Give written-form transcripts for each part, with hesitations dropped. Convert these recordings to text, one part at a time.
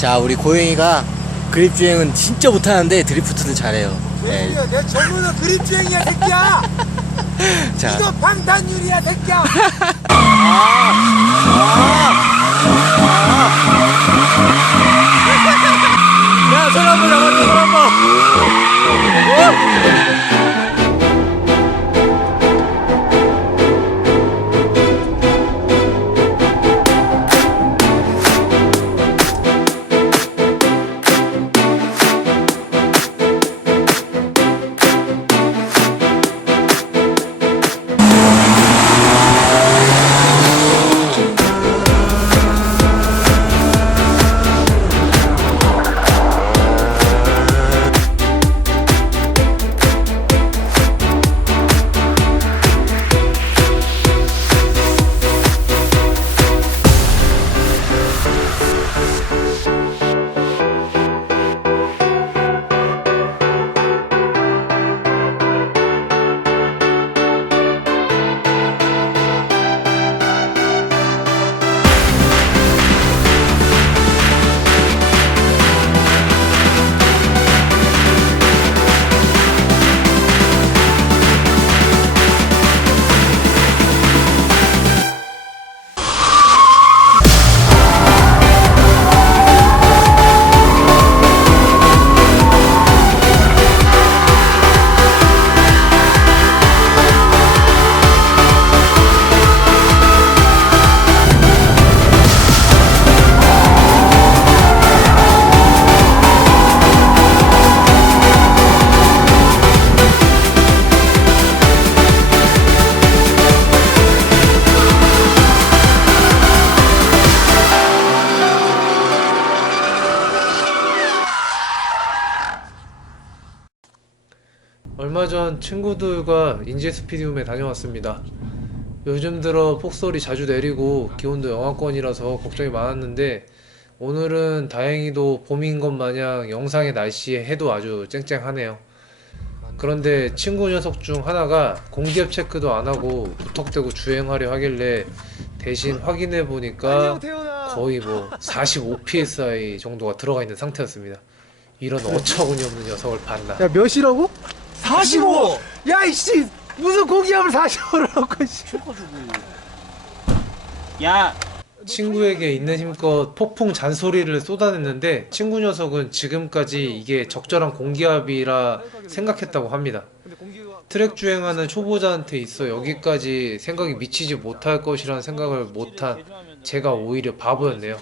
자, 우리 고영이가 그립 주행은 진짜 못하는데 드리프트는 잘해요. 네. 내 전문은 그립 주행이야 새끼야. 자, 이거 방탄유리야 새끼야. 야, 손 한번 잡아줘, 손 한번. 얼마 전 친구들과 인제 스피디움에 다녀왔습니다. 요즘 들어 폭설이 자주 내리고 기온도 영하권이라서 걱정이 많았는데 오늘은 다행히도 봄인 것 마냥 영상의 날씨에 해도 아주 쨍쨍하네요. 그런데 친구 녀석 중 하나가 공기압 체크도 안 하고 무턱대고 주행하려 하길래 대신 확인해 보니까 거의 45psi 정도가 들어가 있는 상태였습니다. 이런 어처구니 없는 녀석을 봤나. 야 몇이라고? 45. 야 이씨 무슨 고기압을 45를 넣고 씨. 야, 친구에게 있는 힘껏 폭풍 잔소리를 쏟아냈는데 친구 녀석은 지금까지 이게 적절한 공기압이라 생각했다고 합니다. 트랙 주행하는 초보자한테 있어 여기까지 생각이 미치지 못할 것이라는 생각을 못한 제가 오히려 바보였네요.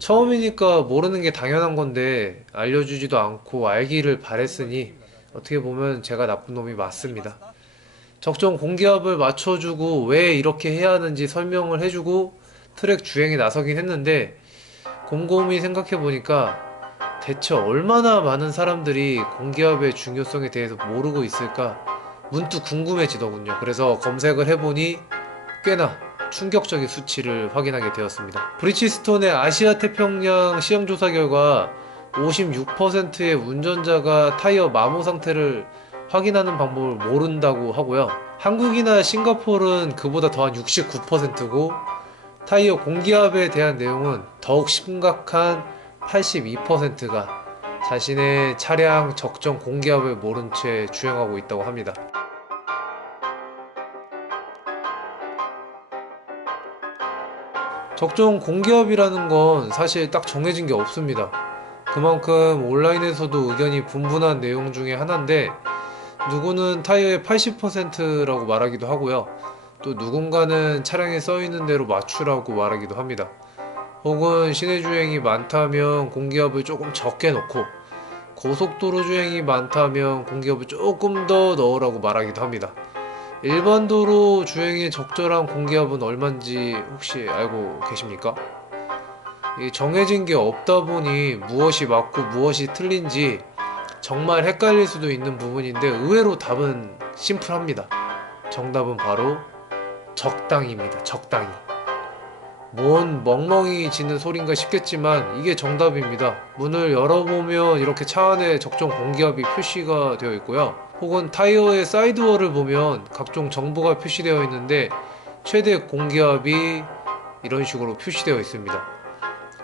처음이니까 모르는 게 당연한 건데 알려주지도 않고 알기를 바랬으니 어떻게 보면 제가 나쁜 놈이 맞습니다. 적정 공기압을 맞춰주고 왜 이렇게 해야 하는지 설명을 해주고 트랙 주행에 나서긴 했는데 곰곰이 생각해보니까 대체 얼마나 많은 사람들이 공기압의 중요성에 대해서 모르고 있을까 문득 궁금해지더군요. 그래서 검색을 해보니 꽤나 충격적인 수치를 확인하게 되었습니다. 브리치스톤의 아시아 태평양 시험조사 결과 56%의 운전자가 타이어 마모 상태를 확인하는 방법을 모른다고 하고요. 한국이나 싱가포르는 그보다 더한 69%고 타이어 공기압에 대한 내용은 더욱 심각한 82%가 자신의 차량 적정 공기압을 모른 채 주행하고 있다고 합니다. 적정 공기압이라는 건 사실 딱 정해진 게 없습니다. 그만큼 온라인에서도 의견이 분분한 내용 중에 하나인데 누구는 타이어의 80%라고 말하기도 하고요. 또 누군가는 차량에 써있는 대로 맞추라고 말하기도 합니다. 혹은 시내 주행이 많다면 공기압을 조금 적게 넣고 고속도로 주행이 많다면 공기압을 조금 더 넣으라고 말하기도 합니다. 일반 도로 주행의 적절한 공기압은 얼마인지 혹시 알고 계십니까? 정해진 게 없다 보니 무엇이 맞고 무엇이 틀린지 정말 헷갈릴 수도 있는 부분인데 의외로 답은 심플합니다. 정답은 바로 적당히입니다. 적당히. 뭔 멍멍이 짖는 소린가 싶겠지만 이게 정답입니다. 문을 열어보면 이렇게 차 안에 적정 공기압이 표시가 되어 있고요. 혹은 타이어의 사이드월을 보면 각종 정보가 표시되어 있는데 최대 공기압이 이런 식으로 표시되어 있습니다.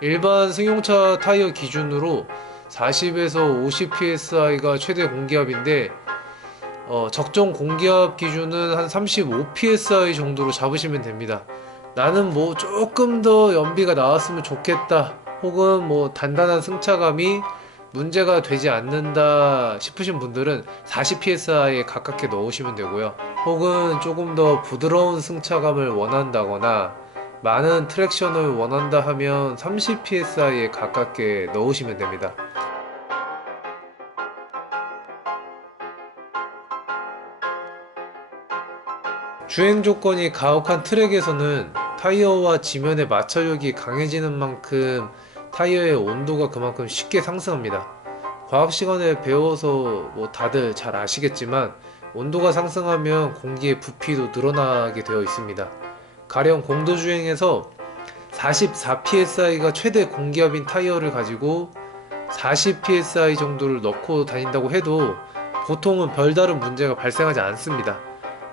일반 승용차 타이어 기준으로 40에서 50 psi가 최대 공기압인데 적정 공기압 기준은 한 35 psi 정도로 잡으시면 됩니다. 나는 뭐 조금 더 연비가 나왔으면 좋겠다, 혹은 뭐 단단한 승차감이 문제가 되지 않는다 싶으신 분들은 40 psi에 가깝게 넣으시면 되고요. 혹은 조금 더 부드러운 승차감을 원한다거나 많은 트랙션을 원한다 하면 30 psi에 가깝게 넣으시면 됩니다. 주행 조건이 가혹한 트랙에서는 타이어와 지면의 마찰력이 강해지는 만큼 타이어의 온도가 그만큼 쉽게 상승합니다. 과학 시간에 배워서 뭐 다들 잘 아시겠지만 온도가 상승하면 공기의 부피도 늘어나게 되어 있습니다. 가령 공도 주행에서 44 psi가 최대 공기압인 타이어를 가지고 40 psi 정도를 넣고 다닌다고 해도 보통은 별다른 문제가 발생하지 않습니다.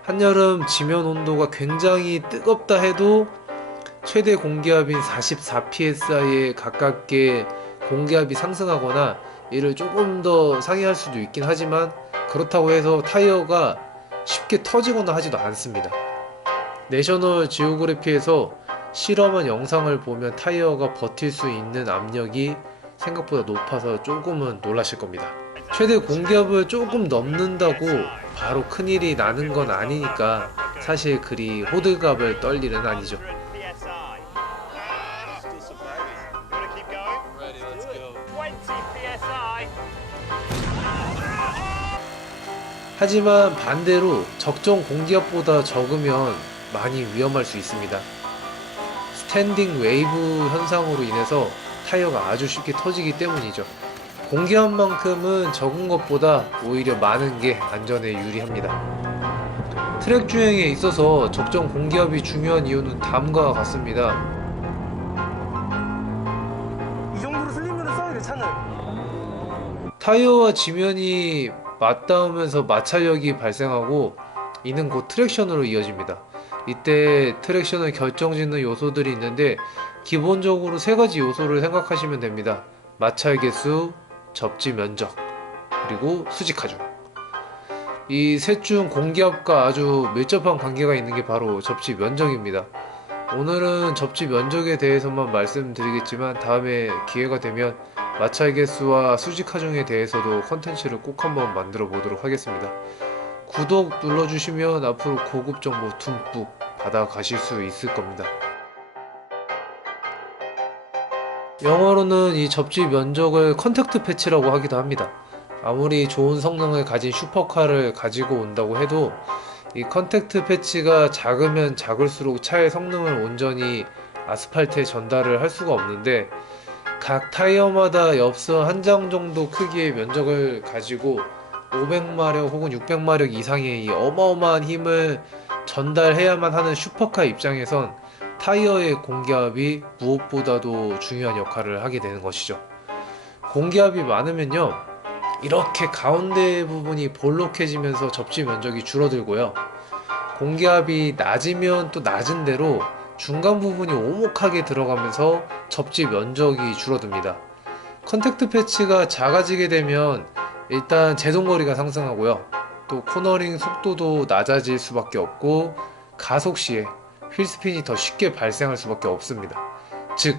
한여름 지면 온도가 굉장히 뜨겁다 해도 최대 공기압인 44 psi에 가깝게 공기압이 상승하거나 이를 조금 더 상회할 수도 있긴 하지만, 그렇다고 해서 타이어가 쉽게 터지거나 하지도 않습니다. 내셔널 지오그래피에서 실험한 영상을 보면 타이어가 버틸 수 있는 압력이 생각보다 높아서 조금은 놀라실 겁니다. 최대 공기압을 조금 넘는다고 바로 큰일이 나는 건 아니니까 사실 그리 호들갑을 떨 일은 아니죠. 하지만 반대로 적정 공기압보다 적으면 많이 위험할 수 있습니다. 스탠딩 웨이브 현상으로 인해서 타이어가 아주 쉽게 터지기 때문이죠. 공기압만큼은 적은 것보다 오히려 많은 게 안전에 유리합니다. 트랙 주행에 있어서 적정 공기압이 중요한 이유는 다음과 같습니다. 이 정도로 슬리면은 써야 돼, 차는. 타이어와 지면이 맞닿으면서 마찰력이 발생하고 이는 곧 트랙션으로 이어집니다. 이때 트랙션을 결정짓는 요소들이 있는데 기본적으로 세 가지 요소를 생각하시면 됩니다. 마찰 개수, 접지 면적, 그리고 수직 하중. 이 셋 중 공기압과 아주 밀접한 관계가 있는 게 바로 접지 면적입니다. 오늘은 접지 면적에 대해서만 말씀드리겠지만 다음에 기회가 되면 마찰 개수와 수직 하중에 대해서도 컨텐츠를 꼭 한번 만들어 보도록 하겠습니다. 구독 눌러주시면 앞으로 고급 정보 듬뿍 받아가실 수 있을 겁니다. 영어로는 이 접지 면적을 컨택트 패치라고 하기도 합니다. 아무리 좋은 성능을 가진 슈퍼카를 가지고 온다고 해도 이 컨택트 패치가 작으면 작을수록 차의 성능을 온전히 아스팔트에 전달을 할 수가 없는데, 각 타이어마다 엽서 한 장 정도 크기의 면적을 가지고 500마력 혹은 600마력 이상의 이 어마어마한 힘을 전달해야만 하는 슈퍼카 입장에선 타이어의 공기압이 무엇보다도 중요한 역할을 하게 되는 것이죠. 공기압이 많으면요, 이렇게 가운데 부분이 볼록해지면서 접지 면적이 줄어들고요, 공기압이 낮으면 또 낮은 대로 중간 부분이 오목하게 들어가면서 접지 면적이 줄어듭니다. 컨택트 패치가 작아지게 되면 일단 제동거리가 상승하고요, 또 코너링 속도도 낮아질 수밖에 없고 가속 시에 휠스핀이 더 쉽게 발생할 수밖에 없습니다. 즉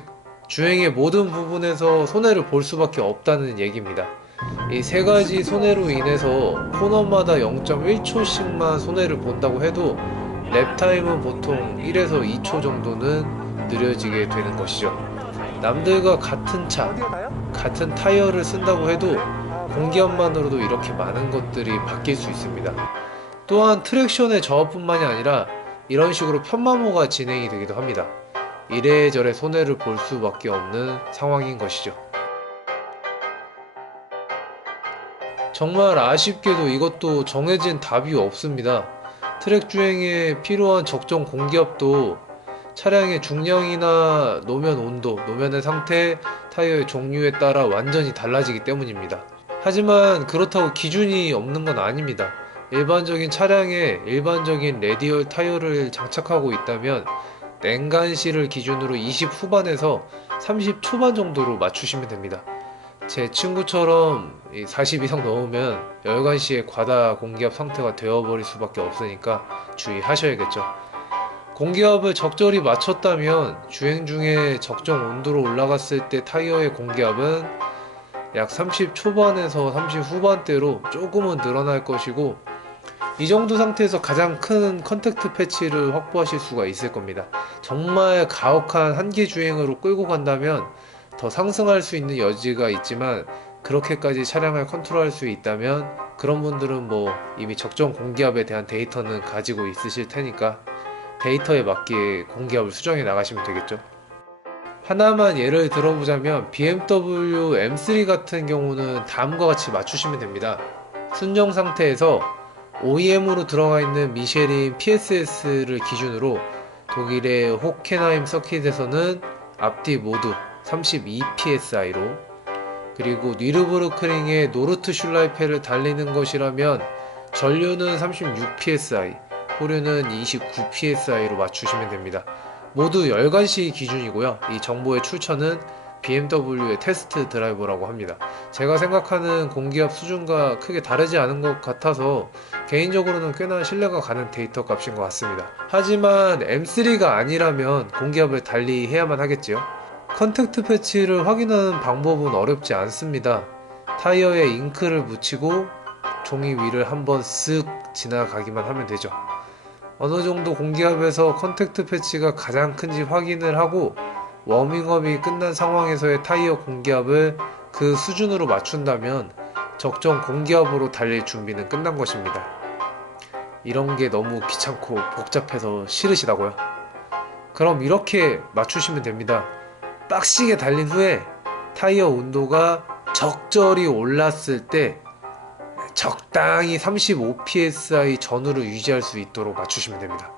주행의 모든 부분에서 손해를 볼 수밖에 없다는 얘기입니다. 이 세 가지 손해로 인해서 코너마다 0.1초씩만 손해를 본다고 해도 랩타임은 보통 1에서 2초 정도는 느려지게 되는 것이죠. 남들과 같은 차, 같은 타이어를 쓴다고 해도 공기압만으로도 이렇게 많은 것들이 바뀔 수 있습니다. 또한 트랙션의 저하뿐만이 아니라 이런 식으로 편마모가 진행이 되기도 합니다. 이래저래 손해를 볼 수밖에 없는 상황인 것이죠. 정말 아쉽게도 이것도 정해진 답이 없습니다. 트랙 주행에 필요한 적정 공기압도 차량의 중량이나 노면 온도, 노면의 상태, 타이어의 종류에 따라 완전히 달라지기 때문입니다. 하지만 그렇다고 기준이 없는 건 아닙니다. 일반적인 차량에 일반적인 레디얼 타이어를 장착하고 있다면 냉간시를 기준으로 20 후반에서 30 초반 정도로 맞추시면 됩니다. 제 친구처럼 40 이상 넘으면 열간시에 과다 공기압 상태가 되어버릴 수밖에 없으니까 주의하셔야겠죠. 공기압을 적절히 맞췄다면 주행 중에 적정 온도로 올라갔을 때 타이어의 공기압은 약 30 초반에서 30 후반대로 조금은 늘어날 것이고, 이 정도 상태에서 가장 큰 컨택트 패치를 확보하실 수가 있을 겁니다. 정말 가혹한 한계 주행으로 끌고 간다면 더 상승할 수 있는 여지가 있지만, 그렇게까지 차량을 컨트롤할 수 있다면 그런 분들은 뭐 이미 적정 공기압에 대한 데이터는 가지고 있으실 테니까 데이터에 맞게 공기압을 수정해 나가시면 되겠죠. 하나만 예를 들어보자면 BMW M3 같은 경우는 다음과 같이 맞추시면 됩니다. 순정 상태에서 OEM으로 들어가 있는 미쉐린 PSS를 기준으로 독일의 호켄하임 서킷에서는 앞뒤 모두 32 PSI로, 그리고 뉘르부르크링의 노르트 슐라이페를 달리는 것이라면 전류는 36 PSI, 호류는 29 PSI로 맞추시면 됩니다. 모두 열간시 기준이고요. 이 정보의 출처는 BMW의 테스트 드라이버라고 합니다. 제가 생각하는 공기압 수준과 크게 다르지 않은 것 같아서 개인적으로는 꽤나 신뢰가 가는 데이터 값인 것 같습니다. 하지만 M3가 아니라면 공기압을 달리해야만 하겠지요. 컨택트 패치를 확인하는 방법은 어렵지 않습니다. 타이어에 잉크를 묻히고 종이 위를 한번 쓱 지나가기만 하면 되죠. 어느 정도 공기압에서 컨택트 패치가 가장 큰지 확인을 하고 워밍업이 끝난 상황에서의 타이어 공기압을 그 수준으로 맞춘다면 적정 공기압으로 달릴 준비는 끝난 것입니다. 이런 게 너무 귀찮고 복잡해서 싫으시다고요? 그럼 이렇게 맞추시면 됩니다. 빡시게 달린 후에 타이어 온도가 적절히 올랐을 때 적당히 35 psi 전후를 유지할 수 있도록 맞추시면 됩니다.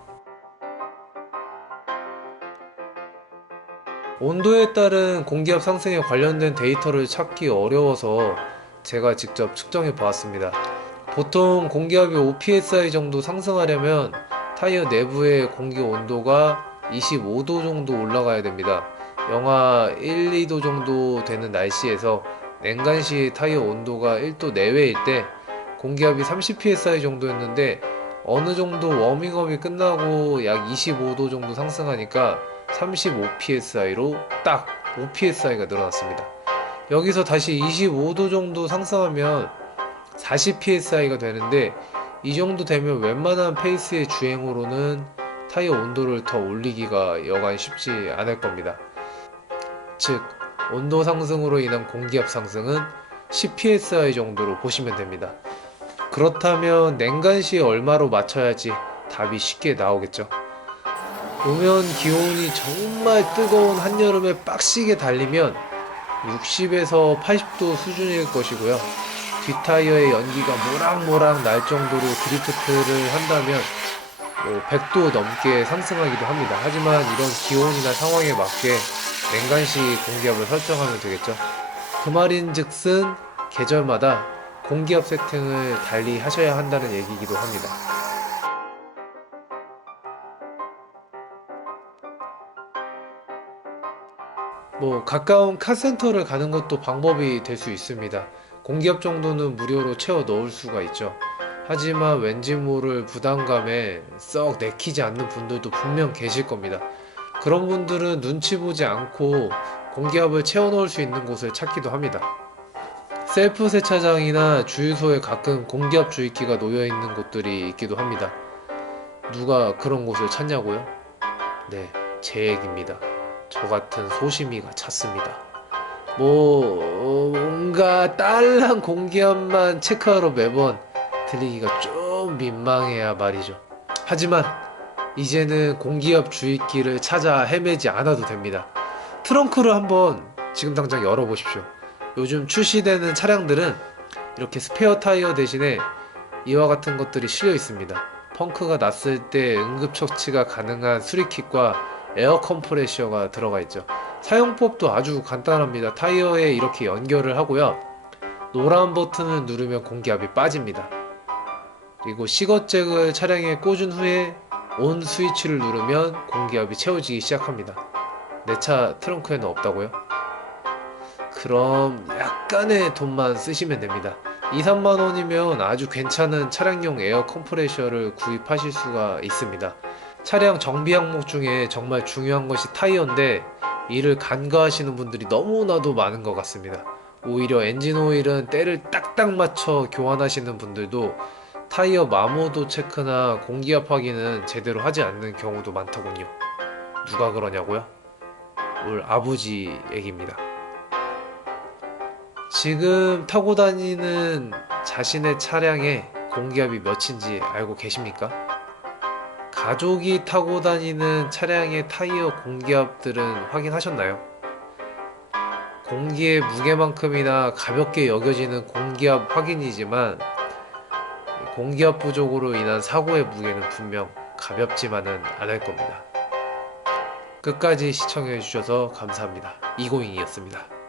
온도에 따른 공기압 상승에 관련된 데이터를 찾기 어려워서 제가 직접 측정해 보았습니다. 보통 공기압이 5 psi 정도 상승하려면 타이어 내부의 공기 온도가 25도 정도 올라가야 됩니다. 영하 1, 2도 정도 되는 날씨에서 냉간시 타이어 온도가 1도 내외일 때 공기압이 30 psi 정도였는데 어느 정도 워밍업이 끝나고 약 25도 정도 상승하니까 35 psi로 딱 5 psi가 늘어났습니다. 여기서 다시 25도 정도 상승하면 40 psi가 되는데, 이 정도 되면 웬만한 페이스의 주행으로는 타이어 온도를 더 올리기가 여간 쉽지 않을 겁니다. 즉 온도 상승으로 인한 공기압 상승은 10 psi 정도로 보시면 됩니다. 그렇다면 냉간시에 얼마로 맞춰야지 답이 쉽게 나오겠죠. 노면 기온이 정말 뜨거운 한여름에 빡시게 달리면 60에서 80도 수준일 것이고요. 뒷타이어의 연기가 모락모락 날 정도로 드리프트를 한다면 100도 넘게 상승하기도 합니다. 하지만 이런 기온이나 상황에 맞게 냉간시 공기압을 설정하면 되겠죠. 그 말인즉슨 계절마다 공기압 세팅을 달리 하셔야 한다는 얘기이기도 합니다. 가까운 카센터를 가는 것도 방법이 될 수 있습니다. 공기압 정도는 무료로 채워 넣을 수가 있죠. 하지만 왠지 모를 부담감에 썩 내키지 않는 분들도 분명 계실 겁니다. 그런 분들은 눈치 보지 않고 공기압을 채워 넣을 수 있는 곳을 찾기도 합니다. 셀프 세차장이나 주유소에 가끔 공기압 주입기가 놓여 있는 곳들이 있기도 합니다. 누가 그런 곳을 찾냐고요? 네, 제 얘기입니다. 저 같은 소심이가 찾습니다. 뭔가 딸랑 공기압만 체크하러 매번 들리기가 좀 민망해야 말이죠. 하지만 이제는 공기압 주입기를 찾아 헤매지 않아도 됩니다. 트렁크를 한번 지금 당장 열어보십시오. 요즘 출시되는 차량들은 이렇게 스페어 타이어 대신에 이와 같은 것들이 실려 있습니다. 펑크가 났을 때 응급처치가 가능한 수리킷과 에어 컴프레셔가 들어가 있죠. 사용법도 아주 간단합니다. 타이어에 이렇게 연결을 하고요. 노란 버튼을 누르면 공기압이 빠집니다. 그리고 시거잭을 차량에 꽂은 후에 온 스위치를 누르면 공기압이 채워지기 시작합니다. 내 차 트렁크에는 없다고요? 그럼 약간의 돈만 쓰시면 됩니다. 2~3만 원이면 아주 괜찮은 차량용 에어 컴프레셔를 구입하실 수가 있습니다. 차량 정비 항목 중에 정말 중요한 것이 타이어인데 이를 간과하시는 분들이 너무나도 많은 것 같습니다. 오히려 엔진 오일은 때를 딱딱 맞춰 교환하시는 분들도 타이어 마모도 체크나 공기압 확인은 제대로 하지 않는 경우도 많더군요. 누가 그러냐고요? 우리 아버지 얘기입니다. 지금 타고 다니는 자신의 차량의 공기압이 몇인지 알고 계십니까? 가족이 타고 다니는 차량의 타이어 공기압들은 확인하셨나요? 공기의 무게만큼이나 가볍게 여겨지는 공기압 확인이지만 공기압 부족으로 인한 사고의 무게는 분명 가볍지만은 않을 겁니다. 끝까지 시청해 주셔서 감사합니다. 이고잉이었습니다.